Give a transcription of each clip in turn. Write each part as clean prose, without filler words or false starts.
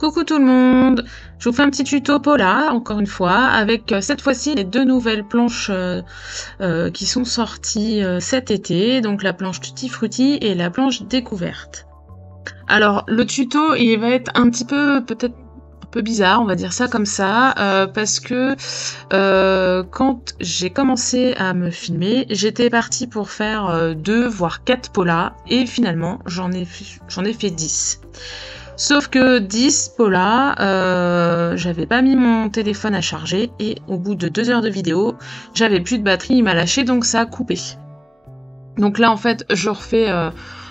Coucou tout le monde, je vous fais un petit tuto Paula, encore une fois, avec cette fois-ci les deux nouvelles planches qui sont sorties cet été, donc la planche Tutti Frutti et la planche découverte. Alors le tuto il va être un petit peu peut-être un peu bizarre, on va dire ça comme ça, parce que quand j'ai commencé à me filmer, j'étais partie pour faire 2 voire 4 Paula et finalement j'en ai fait 10. Sauf que 10 Paula, j'avais pas mis mon téléphone à charger et au bout de 2 heures de vidéo, j'avais plus de batterie, il m'a lâché donc ça a coupé. Donc là en fait je refais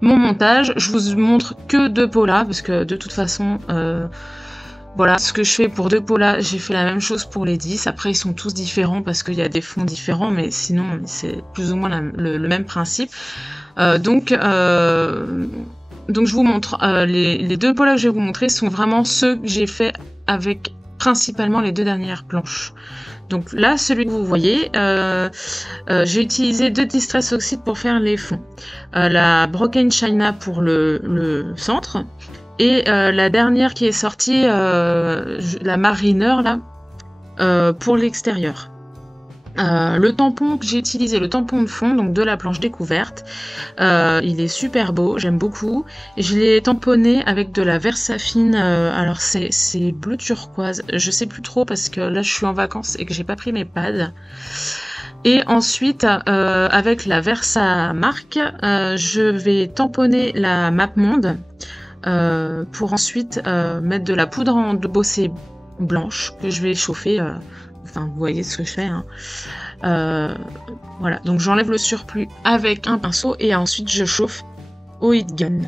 mon montage, je vous montre que 2 Paula parce que de toute façon voilà ce que je fais pour 2 Paula, j'ai fait la même chose pour les 10, après ils sont tous différents parce qu'il y a des fonds différents mais sinon c'est plus ou moins le même principe. Donc je vous montre, les 2 Paula que je vais vous montrer sont vraiment ceux que j'ai fait avec principalement les 2 dernières planches. Donc là, celui que vous voyez, j'ai utilisé 2 Distress Oxide pour faire les fonds. La Broken China pour le centre, et la dernière qui est sortie, la Mariner, là, pour l'extérieur. Le tampon que j'ai utilisé, le tampon de fond, donc de la planche découverte, il est super beau, j'aime beaucoup. Je l'ai tamponné avec de la Versafine, alors c'est bleu turquoise, je sais plus trop parce que là je suis en vacances et que j'ai pas pris mes pads. Et ensuite, avec la Versamark, je vais tamponner la MapMonde pour ensuite mettre de la poudre de bosset blanche que je vais chauffer. Enfin, vous voyez ce que je fais. Hein. Voilà, donc j'enlève le surplus avec un pinceau et ensuite je chauffe au heat gun.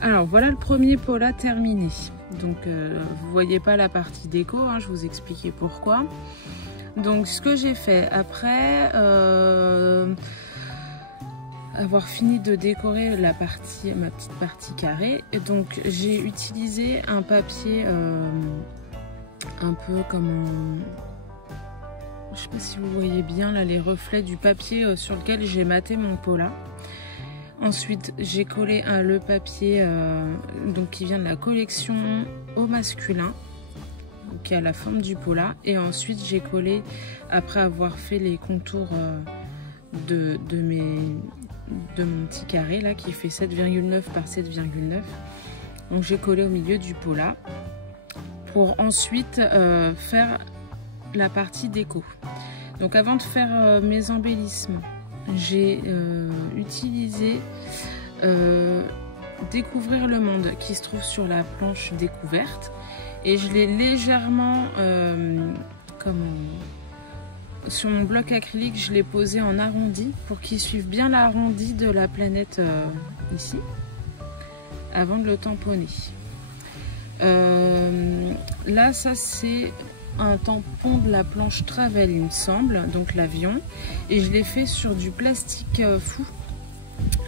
Alors voilà le premier Paula terminé. Donc vous voyez pas la partie déco, hein, je vous expliquais pourquoi. Donc ce que j'ai fait après avoir fini de décorer ma petite partie carrée, et donc j'ai utilisé un papier un peu comme je sais pas si vous voyez bien là les reflets du papier sur lequel j'ai maté mon Paula. Ensuite, j'ai collé le papier donc qui vient de la collection au masculin, qui a la forme du Paula. Et ensuite, j'ai collé, après avoir fait les contours de mon petit carré là, qui fait 7,9 par 7,9. Donc j'ai collé au milieu du Paula pour ensuite faire la partie déco. Donc avant de faire mes embellissements, j'ai utilisé Découvrir le monde qui se trouve sur la planche découverte et je l'ai légèrement sur mon bloc acrylique, je l'ai posé en arrondi pour qu'il suive bien l'arrondi de la planète ici avant de le tamponner. Là ça c'est un tampon de la planche Travel il me semble, donc l'avion, et je l'ai fait sur du plastique fou.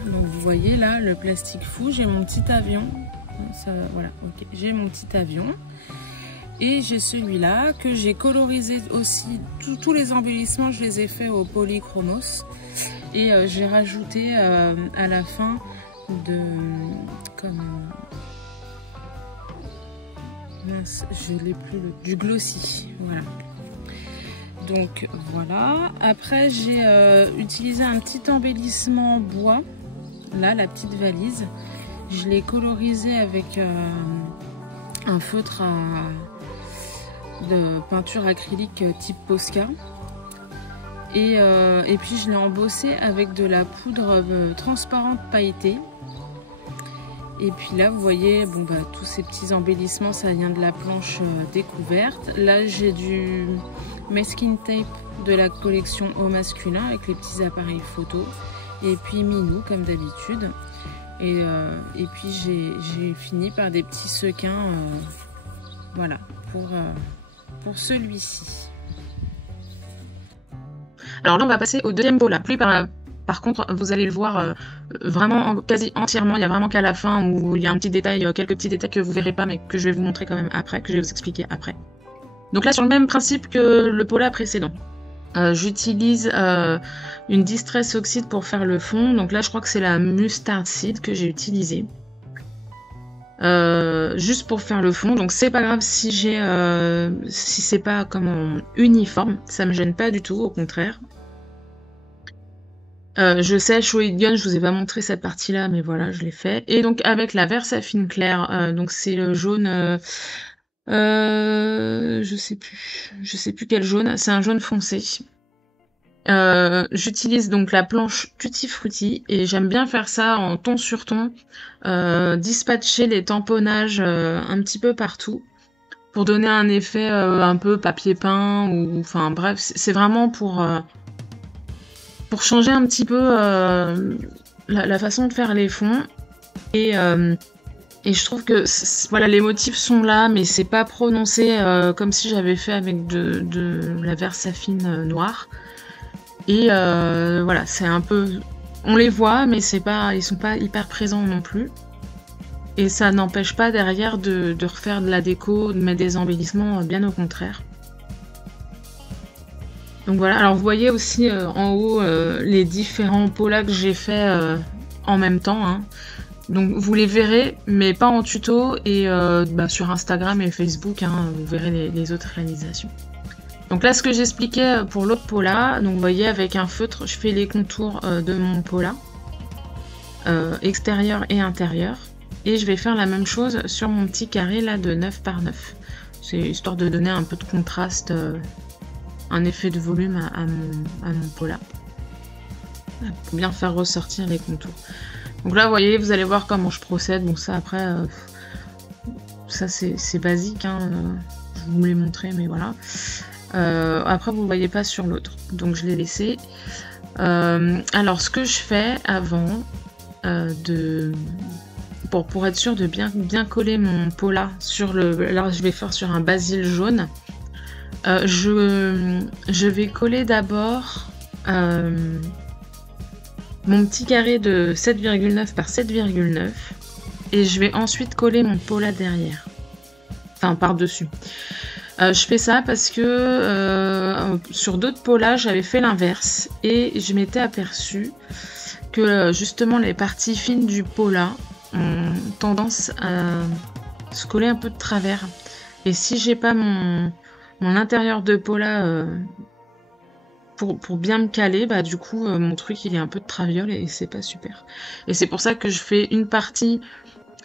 Donc vous voyez là le plastique fou, j'ai mon petit avion, ça, voilà, ok, j'ai mon petit avion et j'ai celui-là que j'ai colorisé aussi. Tous les embellissements je les ai fait au polychromos et j'ai rajouté à la fin mince, je l'ai plus, du glossy, voilà. Donc voilà, après j'ai utilisé un petit embellissement en bois, là la petite valise, je l'ai colorisé avec un feutre de peinture acrylique type Posca et puis je l'ai embossé avec de la poudre transparente pailletée. Et puis là, vous voyez, bon, bah, tous ces petits embellissements, ça vient de la planche découverte. Là, j'ai du masking tape de la collection au masculin avec les petits appareils photo. Et puis Minou, comme d'habitude. Et puis, j'ai fini par des petits sequins Voilà, pour celui-ci. Alors là, on va passer au deuxième pola. Par contre, vous allez le voir vraiment quasi entièrement. Il n'y a vraiment qu'à la fin où il y a un petit détail, quelques petits détails que vous verrez pas, mais que je vais vous montrer quand même après, que je vais vous expliquer après. Donc là, sur le même principe que le pola précédent. J'utilise une Distress Oxide pour faire le fond. Donc là, je crois que c'est la Mustard Seed que j'ai utilisée. Juste pour faire le fond, donc c'est pas grave si si c'est pas uniforme, ça me gêne pas du tout, au contraire. Je sèche au heat gun, je vous ai pas montré cette partie là, mais voilà, je l'ai fait. Et donc avec la Versafine claire, donc c'est le jaune, je sais plus quel jaune, c'est un jaune foncé. J'utilise donc la planche Tutti Frutti et j'aime bien faire ça en ton sur ton, dispatcher les tamponnages un petit peu partout pour donner un effet un peu papier peint ou enfin bref, c'est vraiment pour changer un petit peu la façon de faire les fonds et je trouve que voilà, les motifs sont là mais c'est pas prononcé comme si j'avais fait avec de la Versafine noire. Et voilà, c'est un peu... On les voit, mais ils sont pas hyper présents non plus. Et ça n'empêche pas derrière de refaire de la déco, de mettre des embellissements, bien au contraire. Donc voilà, alors vous voyez aussi en haut les différents polas que j'ai fait en même temps. Hein. Donc vous les verrez, mais pas en tuto, et sur Instagram et Facebook, hein, vous verrez les autres réalisations. Donc là, ce que j'expliquais pour l'autre pola, donc vous voyez, avec un feutre, je fais les contours de mon pola, extérieur et intérieur. Et je vais faire la même chose sur mon petit carré là de 9 par 9. C'est histoire de donner un peu de contraste, un effet de volume à mon pola. Pour bien faire ressortir les contours. Donc là, vous voyez, vous allez voir comment je procède. Bon, ça après, ça c'est basique, hein, je vous l'ai montré, mais voilà. Après vous ne voyez pas sur l'autre, donc je l'ai laissé. Alors ce que je fais avant pour être sûr de bien coller mon pola sur alors je vais faire sur un basil jaune. Je vais coller d'abord mon petit carré de 7,9 par 7,9 et je vais ensuite coller mon pola derrière, enfin par dessus. Je fais ça parce que sur d'autres polas, j'avais fait l'inverse et je m'étais aperçue que justement les parties fines du pola ont tendance à se coller un peu de travers. Et si j'ai pas mon intérieur de pola pour bien me caler, bah du coup mon truc il est un peu de traviole et c'est pas super. Et c'est pour ça que je fais une partie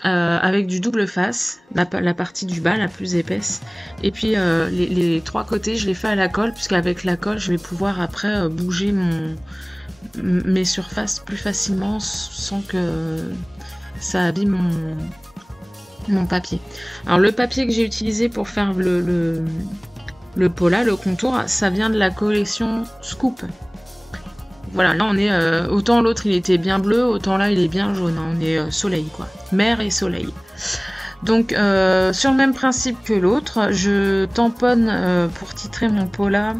avec du double face, la partie du bas la plus épaisse, et puis les trois côtés je les fais à la colle, puisqu'avec la colle je vais pouvoir après bouger mes surfaces plus facilement sans que ça abîme mon papier. Alors le papier que j'ai utilisé pour faire le pola, le contour, ça vient de la collection Scoop. Voilà, là on est autant l'autre il était bien bleu, autant là il est bien jaune, hein, on est soleil quoi, mer et soleil. Donc sur le même principe que l'autre, je tamponne pour titrer mon pola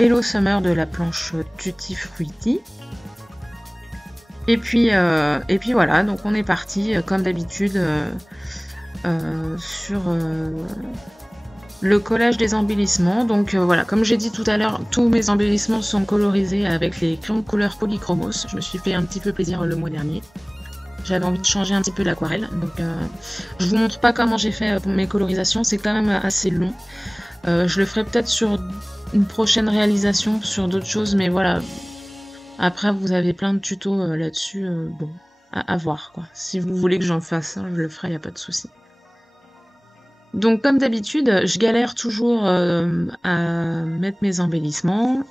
Hello Summer de la planche Tutti Frutti. Et puis voilà, donc on est parti comme d'habitude sur le collage des embellissements. Donc voilà, comme j'ai dit tout à l'heure, tous mes embellissements sont colorisés avec les crayons de couleur Polychromos. Je me suis fait un petit peu plaisir le mois dernier. J'avais envie de changer un petit peu l'aquarelle. Donc je vous montre pas comment j'ai fait pour mes colorisations, c'est quand même assez long. Je le ferai peut-être sur une prochaine réalisation, sur d'autres choses, mais voilà. Après, vous avez plein de tutos là-dessus, bon, à voir quoi. Si vous voulez que j'en fasse un, je le ferai, y a pas de souci. Donc comme d'habitude, je galère toujours à mettre mes embellissements,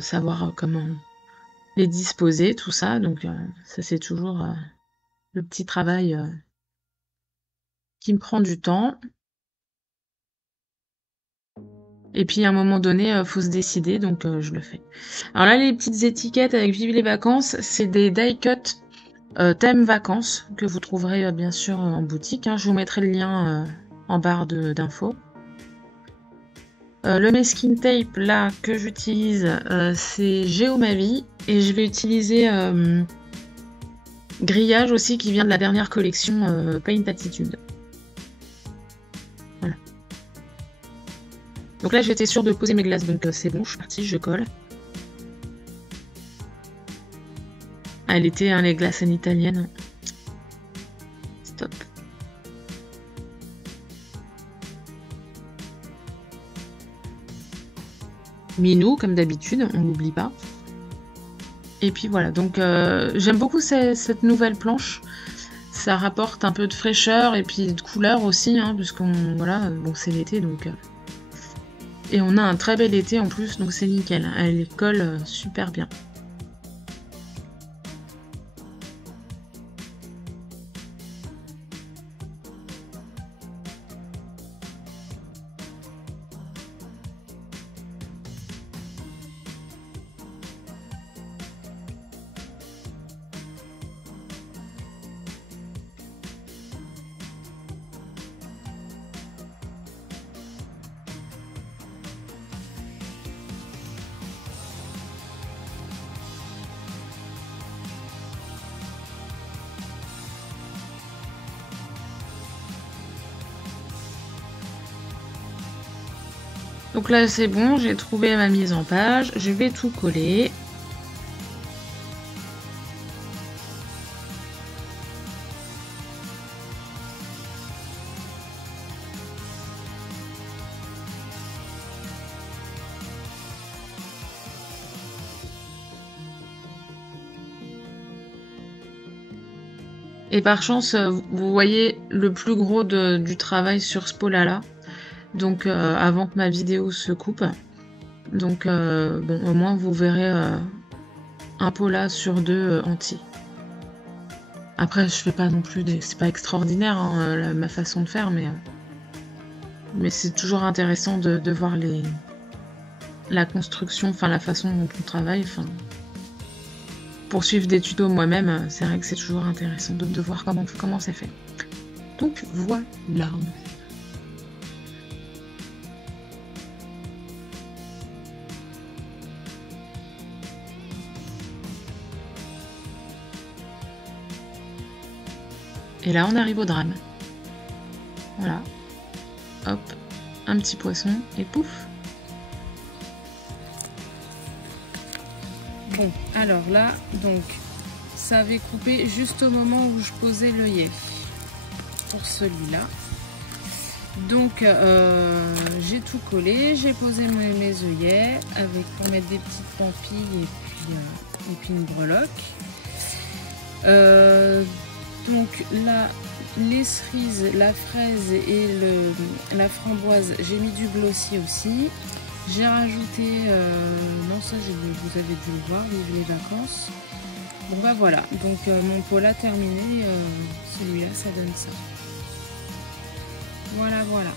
savoir comment les disposer, tout ça. Donc ça c'est toujours le petit travail qui me prend du temps. Et puis à un moment donné, faut se décider, donc je le fais. Alors là, les petites étiquettes avec Vive les vacances, c'est des die cut thème vacances que vous trouverez bien sûr en boutique. Hein. Je vous mettrai le lien en barre d'infos. Le masking tape là que j'utilise, c'est Geomavi, et je vais utiliser Grillage aussi, qui vient de la dernière collection Paint Attitude. Voilà. Donc là j'étais sûre de poser mes glaces, donc c'est bon, je suis partie, je colle. Elle était, hein, les glaces en italienne. Stop. Minou, comme d'habitude, on n'oublie pas. Et puis voilà, donc j'aime beaucoup cette nouvelle planche. Ça rapporte un peu de fraîcheur et puis de couleur aussi, hein, puisqu'on, voilà, bon, c'est l'été, donc... Et on a un très bel été en plus, donc c'est nickel. Elle colle super bien. Donc là c'est bon, j'ai trouvé ma mise en page, je vais tout coller. Et par chance, vous voyez le plus gros du travail sur ce pola-là. Donc avant que ma vidéo se coupe. Donc bon, au moins vous verrez un pola sur deux entier. Après je fais pas non plus c'est pas extraordinaire, hein, ma façon de faire, mais c'est toujours intéressant de voir la construction, enfin la façon dont on travaille. Pour suivre des tutos moi-même, c'est vrai que c'est toujours intéressant de voir comment c'est fait. Donc voilà. Et là, on arrive au drame. Voilà. Hop, un petit poisson et pouf. Bon, alors là, donc, ça avait coupé juste au moment où je posais l'œillet pour celui-là. Donc, j'ai tout collé, j'ai posé mes œillets pour mettre des petites pampilles et puis une breloque. Donc là, les cerises, la fraise et la framboise, j'ai mis du glossy aussi. J'ai rajouté, non ça vous avez dû le voir, vive les vacances. Bon bah voilà, donc mon pola terminé, celui-là ça donne ça. Voilà, voilà.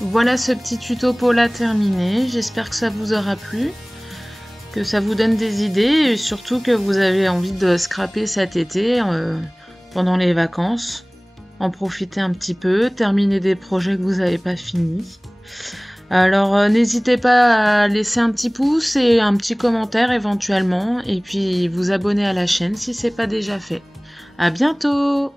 Voilà ce petit tuto pola terminé, j'espère que ça vous aura plu, que ça vous donne des idées et surtout que vous avez envie de scraper cet été pendant les vacances, en profiter un petit peu, terminer des projets que vous n'avez pas finis. Alors n'hésitez pas à laisser un petit pouce et un petit commentaire éventuellement, et puis vous abonner à la chaîne si c'est pas déjà fait. À bientôt!